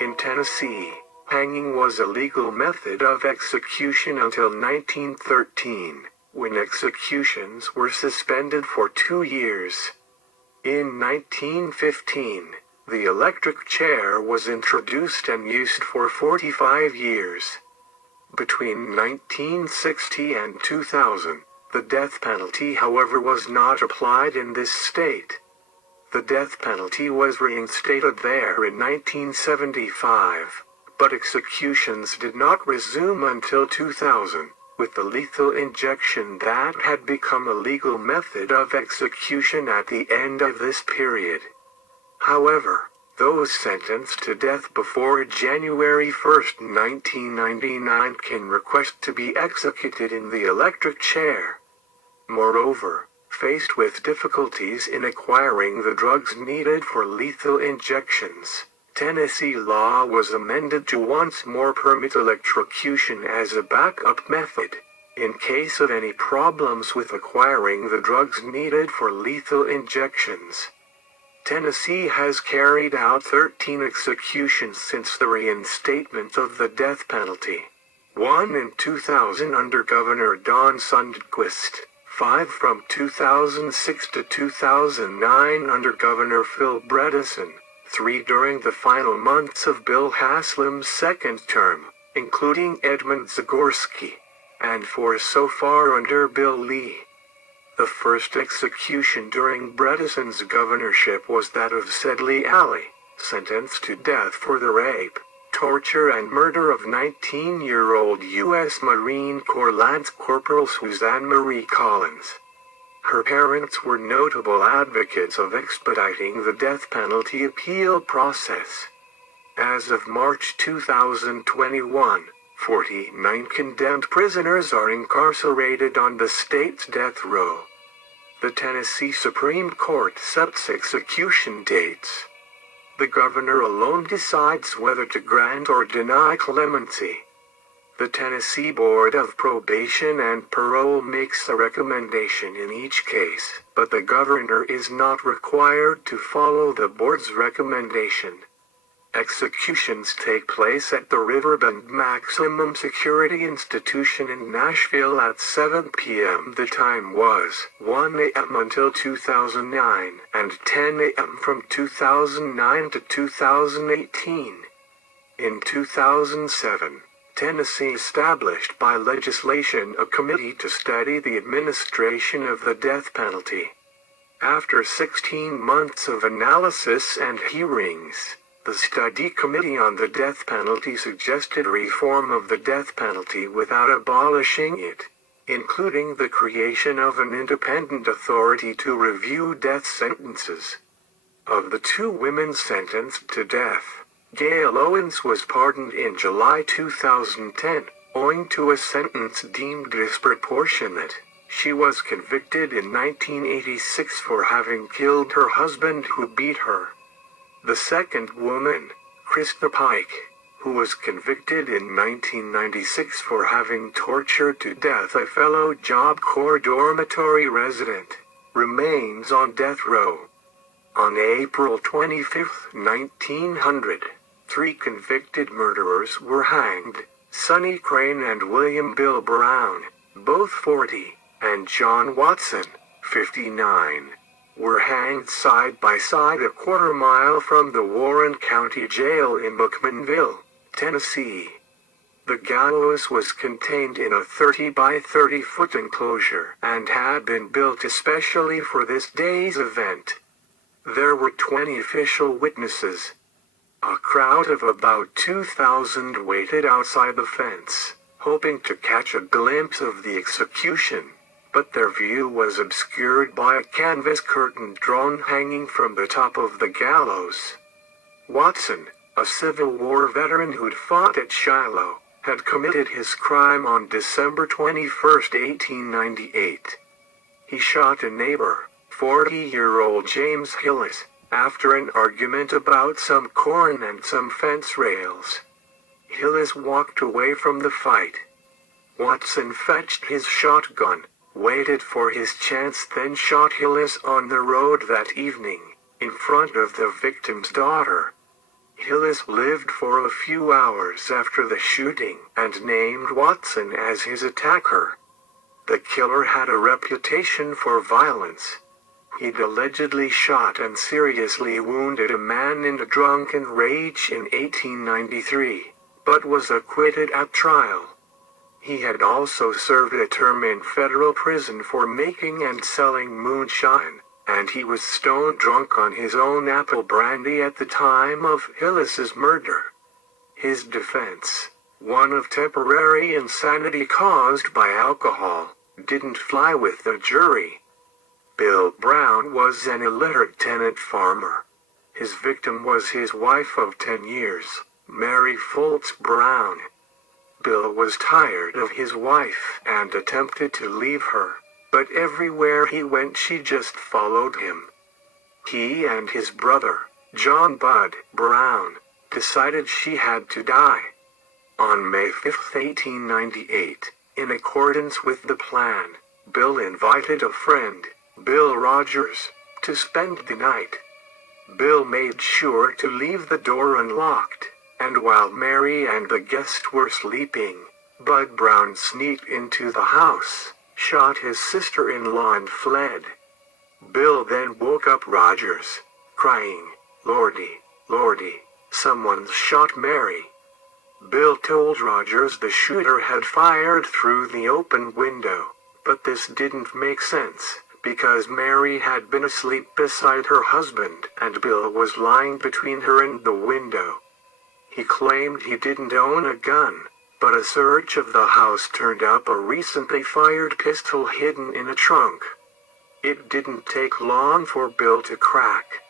In Tennessee, hanging was a legal method of execution until 1913, when executions were suspended for 2 years. In 1915, the electric chair was introduced and used for 45 years. Between 1960 and 2000, the death penalty, however, was not applied in this state. The death penalty was reinstated there in 1975, but executions did not resume until 2000, with the lethal injection that had become a legal method of execution at the end of this period. However, those sentenced to death before January 1, 1999 can request to be executed in the electric chair. Moreover, faced with difficulties in acquiring the drugs needed for lethal injections, Tennessee law was amended to once more permit electrocution as a backup method, in case of any problems with acquiring the drugs needed for lethal injections. Tennessee has carried out 13 executions since the reinstatement of the death penalty. 1 in 2000 under Governor Don Sundquist, 5 from 2006 to 2009 under Governor Phil Bredesen, 3 during the final months of Bill Haslam's second term, including Edmund Zagorski, and 4 so far under Bill Lee. The first execution during Bredesen's governorship was that of Sedley Alley, sentenced to death for the rape, torture and murder of 19-year-old U.S. Marine Corps Lance Corporal Suzanne Marie Collins. Her parents were notable advocates of expediting the death penalty appeal process. As of March 2021, 49 condemned prisoners are incarcerated on the state's death row. The Tennessee Supreme Court sets execution dates. The governor alone decides whether to grant or deny clemency. The Tennessee Board of Probation and Parole makes a recommendation in each case, but the governor is not required to follow the board's recommendation. Executions take place at the Riverbend Maximum Security Institution in Nashville at 7 p.m. The time was 1 a.m. until 2009 and 10 a.m. from 2009 to 2018. In 2007, Tennessee established by legislation a committee to study the administration of the death penalty. After 16 months of analysis and hearings, the Study Committee on the Death Penalty suggested reform of the death penalty without abolishing it, including the creation of an independent authority to review death sentences. Of the 2 women sentenced to death, GALLOWS was pardoned in July 2010, owing to a sentence deemed disproportionate. She was convicted in 1986 for having killed her husband who beat her. The second woman, Krista Pike, who was convicted in 1996 for having tortured to death a fellow Job Corps dormitory resident, remains on death row. On April 25, 1900, 3 convicted murderers were hanged: Sonnie Crain and William Bill Brown, both 40, and John Watson, 59. Were hanged side by side a quarter-mile from the Warren County Jail in McMinnville, Tennessee. The gallows was contained in a 30 by 30-foot enclosure and had been built especially for this day's event. There were 20 official witnesses. A crowd of about 2,000 waited outside the fence, hoping to catch a glimpse of the execution, but their view was obscured by a canvas curtain drawn hanging from the top of the gallows. Watson, a Civil War veteran who'd fought at Shiloh, had committed his crime on December 21, 1898. He shot a neighbor, 40-year-old James Hillis, after an argument about some corn and some fence rails. Hillis walked away from the fight. Watson fetched his shotgun, waited for his chance, then shot Hillis on the road that evening, in front of the victim's daughter. Hillis lived for a few hours after the shooting and named Watson as his attacker. The killer had a reputation for violence. He'd allegedly shot and seriously wounded a man in a drunken rage in 1893, but was acquitted at trial. He had also served a term in federal prison for making and selling moonshine, and he was stone drunk on his own apple brandy at the time of Hillis's murder. His defense, one of temporary insanity caused by alcohol, didn't fly with the jury. Bill Brown was an illiterate tenant farmer. His victim was his wife of 10 years, Mary Foltz Brown. Bill was tired of his wife and attempted to leave her, but everywhere he went she just followed him. He and his brother, John Bud Brown, decided she had to die. On May 5, 1898, in accordance with the plan, Bill invited a friend, Bill Rogers, to spend the night. Bill made sure to leave the door unlocked, and while Mary and the guest were sleeping, Bud Brown sneaked into the house, shot his sister-in-law and fled. Bill then woke up Rogers, crying, "Lordy, Lordy, someone's shot Mary." Bill told Rogers the shooter had fired through the open window, but this didn't make sense, because Mary had been asleep beside her husband and Bill was lying between her and the window. He claimed he didn't own a gun, but a search of the house turned up a recently fired pistol hidden in a trunk. It didn't take long for Bill to crack.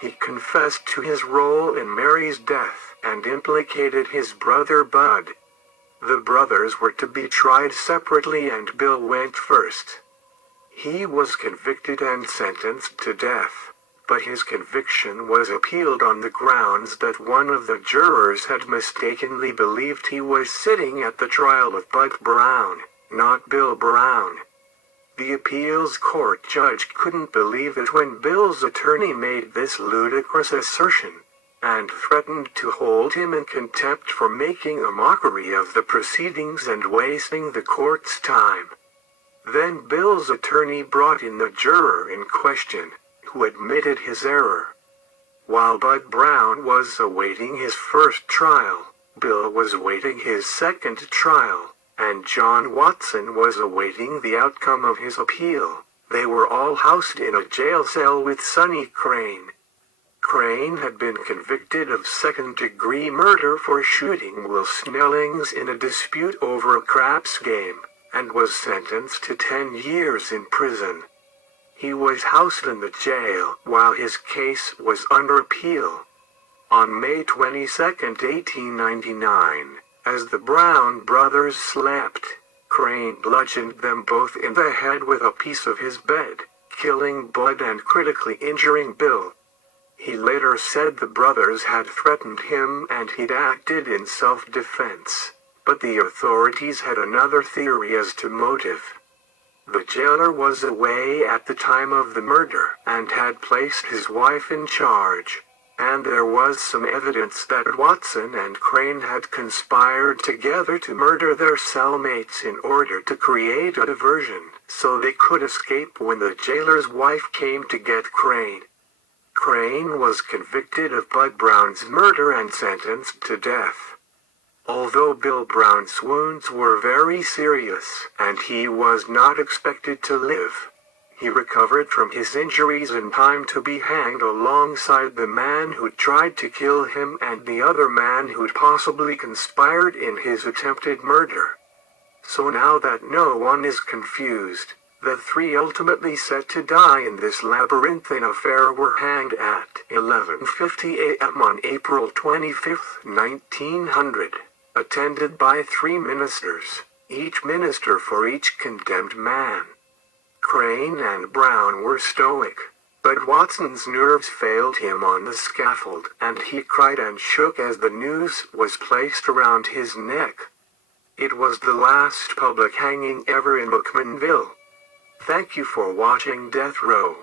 He confessed to his role in Mary's death and implicated his brother Bud. The brothers were to be tried separately and Bill went first. He was convicted and sentenced to death, but his conviction was appealed on the grounds that one of the jurors had mistakenly believed he was sitting at the trial of Bud Brown, not Bill Brown. The appeals court judge couldn't believe it when Bill's attorney made this ludicrous assertion, and threatened to hold him in contempt for making a mockery of the proceedings and wasting the court's time. Then Bill's attorney brought in the juror in question, who admitted his error. While Bud Brown was awaiting his first trial, Bill was awaiting his second trial, and John Watson was awaiting the outcome of his appeal. They were all housed in a jail cell with Sonnie Crain. Crain had been convicted of second-degree murder for shooting Will Snellings in a dispute over a craps game, and was sentenced to 10 years in prison. He was housed in the jail while his case was under appeal. On May 22, 1899, as the Brown brothers slept, Crain bludgeoned them both in the head with a piece of his bed, killing Bud and critically injuring Bill. He later said the brothers had threatened him and he'd acted in self-defense, but the authorities had another theory as to motive. The jailer was away at the time of the murder and had placed his wife in charge, and there was some evidence that Watson and Crain had conspired together to murder their cellmates in order to create a diversion so they could escape when the jailer's wife came to get Crain. Crain was convicted of Bud Brown's murder and sentenced to death. Although Bill Brown's wounds were very serious and he was not expected to live, he recovered from his injuries in time to be hanged alongside the man who tried to kill him and the other man who'd possibly conspired in his attempted murder. So now that no one is confused, the three ultimately set to die in this labyrinthine affair were hanged at 11:50 a.m. on April 25, 1900, attended by 3 ministers, each minister for each condemned man. Crain and Brown were stoic, but Watson's nerves failed him on the scaffold and he cried and shook as the noose was placed around his neck. It was the last public hanging ever in McMinnville. Thank you for watching Death Row.